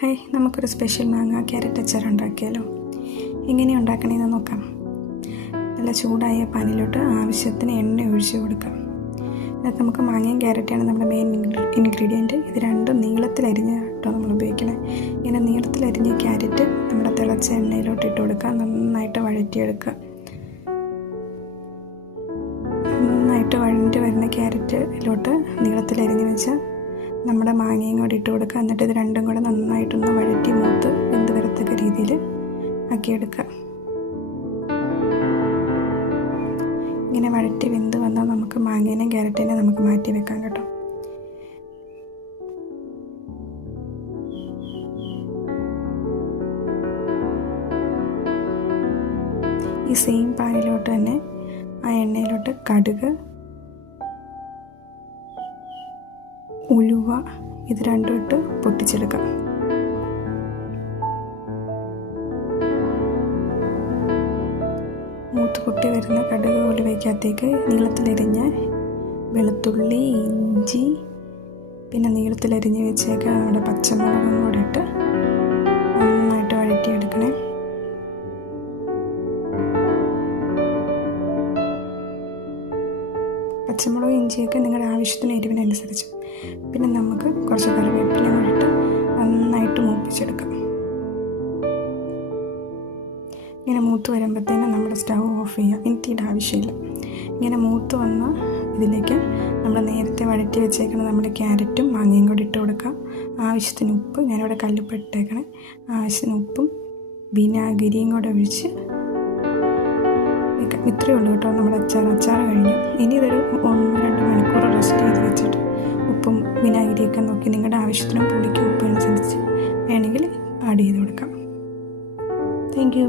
Hi, നമുക്കൊരു special മാങ്ങ carrot അച്ചാർ ഉണ്ടാക്കിയാലോ? എങ്ങനെയാണ് ഉണ്ടാക്കണമെന്ന് നോക്കാം. നല്ല ചൂടായ പാനിലോട്ട് ആവശ്യത്തിന് എണ്ണ ഒഴിച്ച് കൊടുക്കാം. അതിനകത്ത് നമുക്ക് മാങ്ങയും ക്യാരറ്റാണ് നമ്മുടെ മെയിൻ ഇൻഗ്രീഡിയൻറ്റ്. ഇത് രണ്ടും നീളത്തിലരിഞ്ഞ കേട്ടോ നമ്മൾ ഉപയോഗിക്കണേ. ഇങ്ങനെ നീളത്തിലരിഞ്ഞ ക്യാരറ്റ് നമ്മുടെ തിളച്ച എണ്ണയിലോട്ട് ഇട്ട് കൊടുക്കുക. നന്നായിട്ട് വഴറ്റിയെടുക്കുക. നന്നായിട്ട് വഴണ്ടി വരുന്ന ക്യാരറ്റിലോട്ട് നീളത്തിലരിഞ്ഞ് വെച്ച നമ്മുടെ മാങ്ങയും കൂടി ഇട്ട് കൊടുക്കുക. എന്നിട്ട് ഇത് രണ്ടും കൂടെ നന്നായിട്ടൊന്ന് വഴറ്റി മൂത്ത് വെന്ത് വരത്തക്ക രീതിയിൽ ആക്കിയെടുക്കുക. ഇങ്ങനെ വഴറ്റി വെന്ത് വന്നാൽ നമുക്ക് മാങ്ങേനെയും ക്യാരറ്റിനെയും നമുക്ക് മാറ്റി വെക്കാം കേട്ടോ. ഈ സെയിം പാനിലോട്ട് തന്നെ ആ എണ്ണയിലോട്ട് കടുക്, ഉലുവ ഇത് രണ്ടും ഇട്ട് പൊട്ടിച്ചെടുക്കാം. മൂത്ത് പൊട്ടി വരുന്ന കടുക് ഉലുവയ്ക്കകത്തേക്ക് നീളത്തിലരിഞ്ഞ വെളുത്തുള്ളി, ഇഞ്ചി, പിന്നെ നീളത്തിലരിഞ്ഞ് വെച്ചേക്ക് നമ്മുടെ പച്ചമുളകും കൂടി ഇട്ട് നന്നായിട്ട് വഴറ്റിയെടുക്കണേ. പച്ചമുളക്, ഇഞ്ചിയൊക്കെ നിങ്ങളുടെ ആവശ്യത്തിന് എരിവിനനുസരിച്ച്. പിന്നെ നമുക്ക് കുറച്ച് കറിവേപ്പില കൂടി ഇട്ട് നന്നായിട്ട് മൂപ്പിച്ചെടുക്കാം. ഇങ്ങനെ മൂത്ത് വരുമ്പോഴത്തേനും നമ്മുടെ സ്റ്റൗ ഓഫ് ചെയ്യാം. ഇനിത്തിയുടെ ആവശ്യമില്ല. ഇങ്ങനെ മൂത്ത് വന്ന ഇതിലേക്ക് നമ്മൾ നേരത്തെ വഴറ്റി വെച്ചേക്കുന്ന നമ്മുടെ ക്യാരറ്റും മാങ്ങയും കൂടി ഇട്ട് കൊടുക്കാം. ആവശ്യത്തിന് ഉപ്പ്, ഞാനിവിടെ കല്ലുപ്പ് ഇട്ടേക്കണേ. ആവശ്യത്തിന് ഉപ്പും വിനാഗിരിയും കൂടെ ഒഴിച്ച് വെക്കാം. ഇത്രയേ ഉള്ളൂ കേട്ടോ നമ്മുടെ അച്ചാർ കഴിഞ്ഞു. ഇനി ഇതൊരു 1-2 മണിക്കൂർ റെസ്റ്റ് ചെയ്ത് വെച്ചിട്ട് ഉപ്പും വിനാഗിരിയൊക്കെ നോക്കി നിങ്ങളുടെ ആവശ്യത്തിനും പുളിക്ക് ഉപ്പ് അനുസരിച്ച് വേണമെങ്കിൽ ആഡ് ചെയ്ത് കൊടുക്കാം. Thank you.